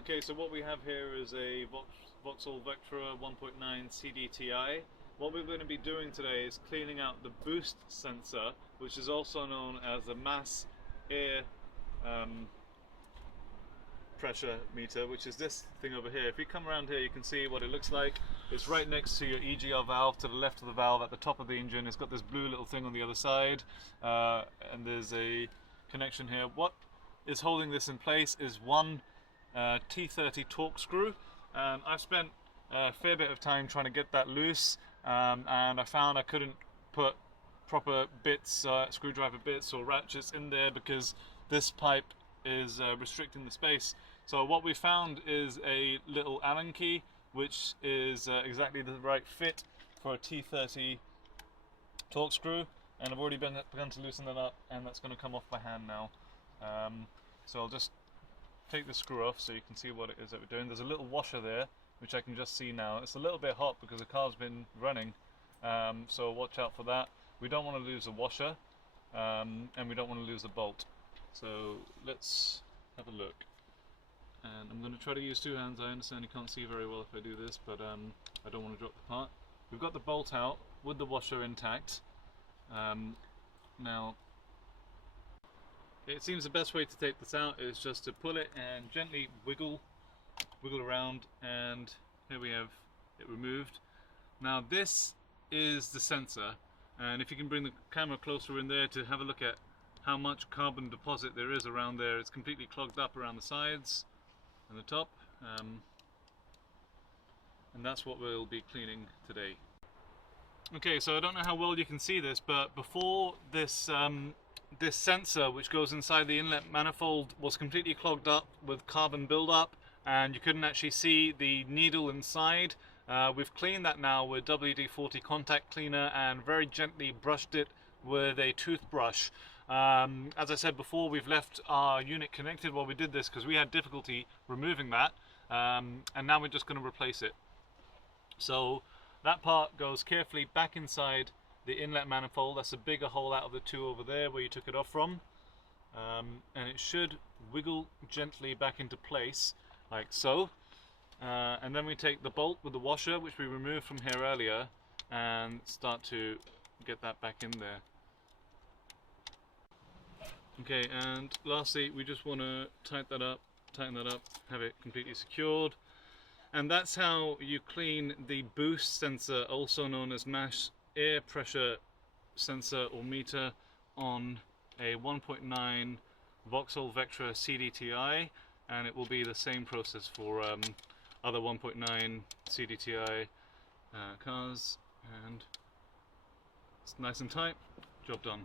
Okay, so what we have here is a Vauxhall Vectra 1.9 cdti. What we're going to be doing today is cleaning out the boost sensor, which is also known as the mass air pressure meter, which is this thing over here. If you come around here, you can see what it looks like. It's right next to your EGR valve, to the left of the valve at the top of the engine. It's got this blue little thing on the other side, and there's a connection here. What is holding this in place is one T30 torque screw. I've spent a fair bit of time trying to get that loose, and I found I couldn't put proper bits, screwdriver bits or ratchets in there because this pipe is restricting the space. So what we found is a little Allen key, which is exactly the right fit for a T30 torque screw, and I've already begun to loosen that up, and that's going to come off by hand now. So I'll just take the screw off so you can see what it is that we're doing. There's a little washer there, which I can just see now. It's a little bit hot because the car's been running, so watch out for that. We don't want to lose the washer, and we don't want to lose the bolt. So let's have a look. And I'm going to try to use two hands. I understand you can't see very well if I do this, but I don't want to drop the part. We've got the bolt out with the washer intact. Now, it seems the best way to take this out is just to pull it and gently wiggle around, and here we have it removed. Now this is the sensor, and if you can bring the camera closer in there to have a look at how much carbon deposit there is around there. It's completely clogged up around the sides and the top, and that's what we'll be cleaning today. Okay, so I don't know how well you can see this, but before this this sensor, which goes inside the inlet manifold, was completely clogged up with carbon buildup, and you couldn't actually see the needle inside. We've cleaned that now with WD-40 contact cleaner and very gently brushed it with a toothbrush. As I said before, we've left our unit connected while we did this because we had difficulty removing that, and now we're just going to replace it. So that part goes carefully back inside the inlet manifold. That's a bigger hole out of the two over there where you took it off from, and it should wiggle gently back into place like so, and then we take the bolt with the washer, which we removed from here earlier, and start to get that back in there. Okay, and lastly we just want to tighten that up, have it completely secured. And that's how you clean the boost sensor, also known as mass air pressure sensor or meter, on a 1.9 Vauxhall Vectra cdti, and it will be the same process for other 1.9 cdti cars, and it's nice and tight, job done.